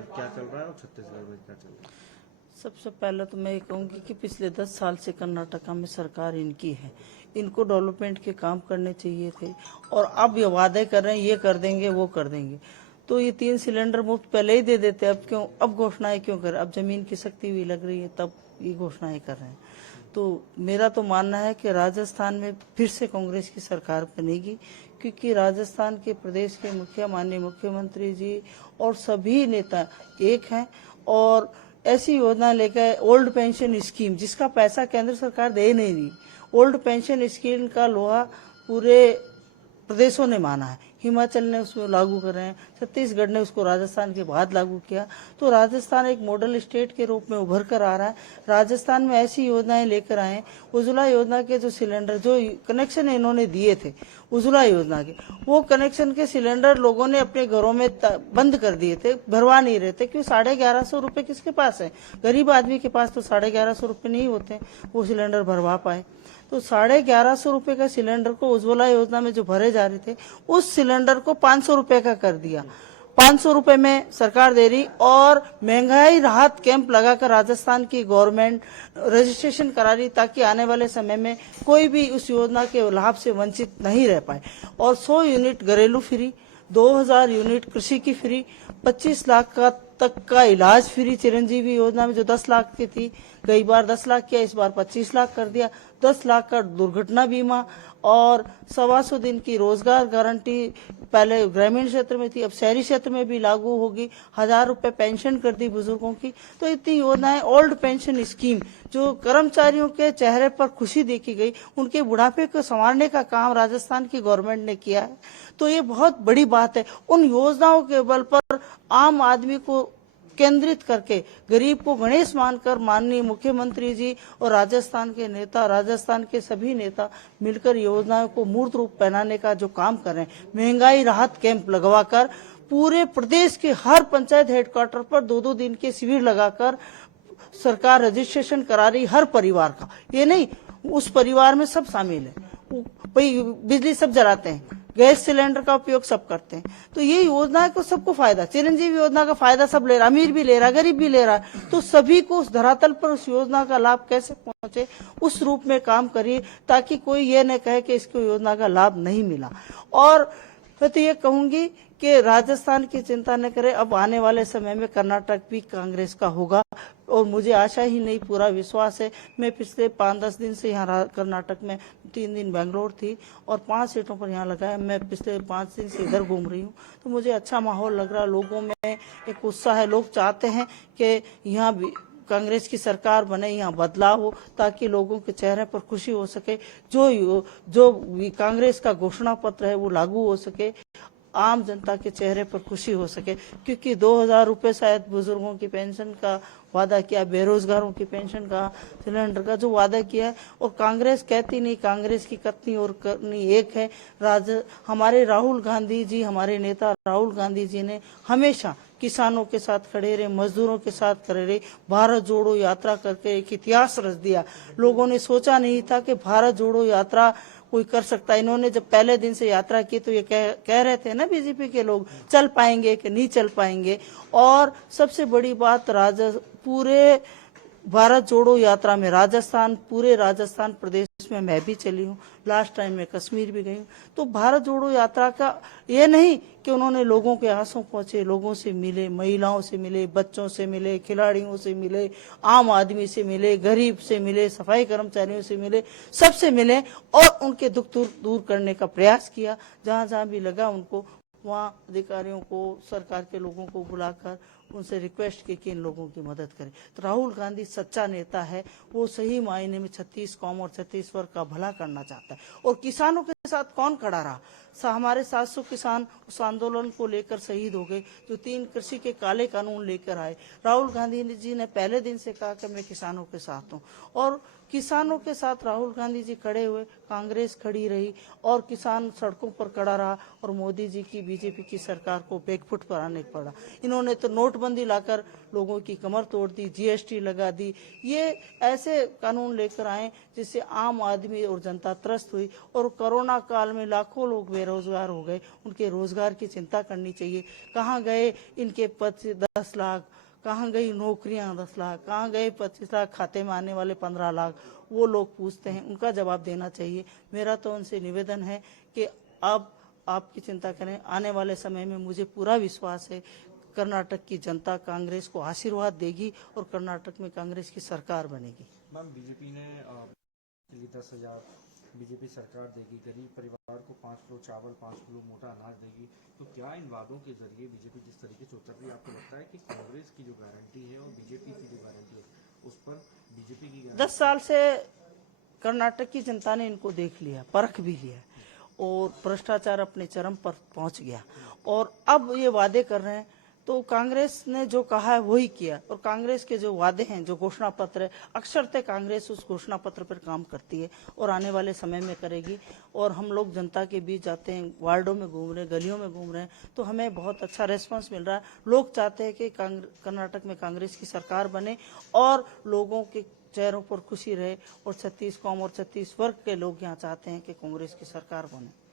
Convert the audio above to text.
में क्या चल रहा है और छत्तीसगढ़ में क्या चल रहा है? सबसे पहले तो मैं ये कहूंगी कि पिछले 10 साल से कर्नाटका में सरकार इनकी है, इनको डेवलपमेंट के काम करने चाहिए थे और अब ये वादे कर रहे हैं ये कर देंगे वो कर देंगे। तो ये 3 सिलेंडर मुफ्त पहले ही दे देते, अब क्यों, अब घोषणाएं क्यों कर, अब जमीन की सख्ती हुई लग रही है तब ये घोषणाएं कर रहे हैं। तो मेरा तो मानना है कि राजस्थान में फिर से कांग्रेस की सरकार बनेगी, क्योंकि राजस्थान के प्रदेश के मुखिया माननीय मुख्यमंत्री जी और सभी नेता एक हैं और ऐसी योजना लेकर ओल्ड पेंशन स्कीम जिसका पैसा केंद्र सरकार दे नहीं रही, ओल्ड पेंशन स्कीम का लोहा पूरे प्रदेशों ने माना है, हिमाचल ने उसको लागू कर रहे हैं, छत्तीसगढ़ ने उसको राजस्थान के बाद लागू किया। तो राजस्थान एक मॉडल स्टेट के रूप में उभर कर आ रहा है। राजस्थान में ऐसी योजनाएं लेकर आए, उज्ज्वला योजना के जो सिलेंडर जो कनेक्शन इन्होंने दिए थे उज्ज्वला योजना के, वो कनेक्शन के सिलेंडर लोगों ने अपने घरों में बंद कर दिए थे, भरवा नहीं रहे थे। क्यों? 1150 रुपए किसके पास है? गरीब आदमी के पास तो 1150 रुपए नहीं होते वो सिलेंडर भरवा पाए। तो 1150 रुपए का सिलेंडर को उज्ज्वला योजना में जो भरे जा रहे थे उस सिलेंडर को 500 रुपए का कर दिया। 500 रुपए में सरकार दे रही और महंगाई राहत कैंप लगाकर राजस्थान की गवर्नमेंट रजिस्ट्रेशन करा रही ताकि आने वाले समय में कोई भी उस योजना के लाभ से वंचित नहीं रह पाए। और 100 यूनिट घरेलू फ्री, 2000 यूनिट कृषि की फ्री, 25 लाख का तक का इलाज फ्री चिरंजीवी योजना में जो 10 लाख की थी, कई बार 10 लाख किया, इस बार 25 लाख कर दिया, 10 लाख का दुर्घटना बीमा और 125 दिन की रोजगार गारंटी पहले ग्रामीण क्षेत्र में थी अब शहरी क्षेत्र में भी लागू होगी, 1000 रुपए पेंशन कर दी बुजुर्गों की। तो इतनी योजनाएं, ओल्ड पेंशन स्कीम जो कर्मचारियों के चेहरे पर खुशी देखी गई, उनके बुढ़ापे को संवारने का काम राजस्थान की गवर्नमेंट ने किया है। तो ये बहुत बड़ी बात है। उन योजनाओं के बल पर आम आदमी को केंद्रित करके गरीब को गणेश मानकर माननीय मुख्यमंत्री जी और राजस्थान के नेता, राजस्थान के सभी नेता मिलकर योजनाओं को मूर्त रूप पहनाने का जो काम कर रहे हैं, महंगाई राहत कैंप लगवाकर पूरे प्रदेश के हर पंचायत हेडक्वार्टर पर 2-2 दिन के शिविर लगाकर सरकार रजिस्ट्रेशन करा रही हर परिवार का। ये नहीं उस परिवार में सब शामिल है, भाई बिजली सब जलाते हैं, गैस सिलेंडर का उपयोग सब करते हैं। तो ये योजना को सबको फायदा, चिरंजीवी योजना का फायदा सब ले रहा, अमीर भी ले रहा, गरीब भी ले रहा। तो सभी को उस धरातल पर उस योजना का लाभ कैसे पहुंचे उस रूप में काम करिए ताकि कोई ये न कहे कि इसको योजना का लाभ नहीं मिला। और मैं तो ये कहूंगी कि राजस्थान की चिंता न करें, अब आने वाले समय में कर्नाटक भी कांग्रेस का होगा और मुझे आशा ही नहीं पूरा विश्वास है। मैं पिछले 5-10 दिन से यहाँ कर्नाटक में 3 दिन बेंगलोर थी और 5 सीटों पर यहाँ लगा है। मैं पिछले 5 दिन से इधर घूम रही हूँ तो मुझे अच्छा माहौल लग रहा है, लोगों में एक उत्साह है, लोग चाहते हैं कि यहाँ भी कांग्रेस की सरकार बने, यहाँ बदलाव हो ताकि लोगों के चेहरे पर खुशी हो सके, जो कांग्रेस का घोषणा पत्र है वो लागू हो सके, आम जनता के चेहरे पर खुशी हो सके। क्योंकि 2000 रुपए शायद बुजुर्गों की पेंशन का वादा किया, बेरोजगारों की पेंशन का, सिलेंडर का जो वादा किया है, और कांग्रेस कहती नहीं, कांग्रेस की कथनी और करनी एक है। हमारे राहुल गांधी जी, हमारे नेता राहुल गांधी जी ने हमेशा किसानों के साथ खड़े रहे, मजदूरों के साथ खड़े रहे, भारत जोड़ो यात्रा करके एक इतिहास रच दिया। लोगों ने सोचा नहीं था कि भारत जोड़ो यात्रा कोई कर सकता है। इन्होंने जब पहले दिन से यात्रा की तो ये कह रहे थे ना बीजेपी के लोग, चल पाएंगे कि नहीं चल पाएंगे। और सबसे बड़ी बात, पूरे भारत जोड़ो यात्रा में राजस्थान, पूरे राजस्थान प्रदेश में मैं भी चली हूँ, लास्ट टाइम मैं कश्मीर भी गई हूँ। तो भारत जोड़ो यात्रा का ये नहीं कि उन्होंने लोगों के आंसू पहुंचे, लोगों से मिले, महिलाओं से मिले, बच्चों से मिले, खिलाड़ियों से मिले, आम आदमी से मिले, गरीब से मिले, सफाई कर्मचारियों से मिले, सबसे मिले और उनके दुख दूर करने का प्रयास किया। जहां जहां भी लगा उनको वहां अधिकारियों को, सरकार के लोगों को बुलाकर उनसे रिक्वेस्ट की कि इन लोगों की मदद करें। तो राहुल गांधी सच्चा नेता है, वो सही मायने में 36 कौम और 36 वर्ग का भला करना चाहता है। और किसानों के साथ कौन खड़ा रहा? हमारे 700 किसान उस आंदोलन को लेकर शहीद हो गए, जो 3 कृषि के काले कानून लेकर आए। राहुल गांधी जी ने पहले दिन से कहा कि मैं किसानों के साथ हूँ, और किसानों के साथ राहुल गांधी जी खड़े हुए, कांग्रेस खड़ी रही और किसान सड़कों पर खड़ा रहा और मोदी जी की, बीजेपी की सरकार को बैकफुट पर आने पड़ा। इन्होंने तो नोटबंदी लाकर लोगों की कमर तोड़ दी, जीएसटी लगा दी। ये ऐसे कानून लेकर आए जिससे आम आदमी और जनता त्रस्त हुई। और कोरोना काल में लाखों लोग बेरोजगार हो गए, उनके रोजगार की चिंता करनी चाहिए। कहाँ गए इनके 10 लाख, कहाँ गई नौकरियां 10 लाख, कहाँ गए 25 लाख, खाते में आने वाले 15 लाख, वो लोग पूछते हैं, उनका जवाब देना चाहिए। मेरा तो उनसे निवेदन है कि अब आपकी चिंता करें। आने वाले समय में मुझे पूरा विश्वास है कर्नाटक की जनता कांग्रेस को आशीर्वाद देगी और कर्नाटक में कांग्रेस की सरकार बनेगी। मैम, बीजेपी ने 10,000 बीजेपी सरकार देगी, गरीब परिवार को 5 किलो चावल, 5 किलो मोटा अनाज देगी। तो क्या इन वादों के जरिए बीजेपी जिस तरीके से उतर रही है, आपको लगता है कि कांग्रेस की जो गारंटी है और बीजेपी की जो गारंटी है उस पर बीजेपी की 10 साल से कर्नाटक की जनता ने इनको देख लिया, परख भी लिया और भ्रष्टाचार अपने चरम पर पहुंच गया और अब ये वादे कर रहे हैं। तो कांग्रेस ने जो कहा है वही किया और कांग्रेस के जो वादे हैं, जो घोषणा पत्र है, अक्षरतः कांग्रेस उस घोषणा पत्र पर काम करती है और आने वाले समय में करेगी। और हम लोग जनता के बीच जाते हैं, वार्डों में घूम रहे हैं, गलियों में घूम रहे हैं, तो हमें बहुत अच्छा रेस्पॉन्स मिल रहा है। लोग चाहते हैं कि कर्नाटक में कांग्रेस की सरकार बने और लोगों के चेहरों पर खुशी रहे और 36 कौम और 36 वर्ग के लोग यहाँ चाहते हैं कि कांग्रेस की सरकार बने।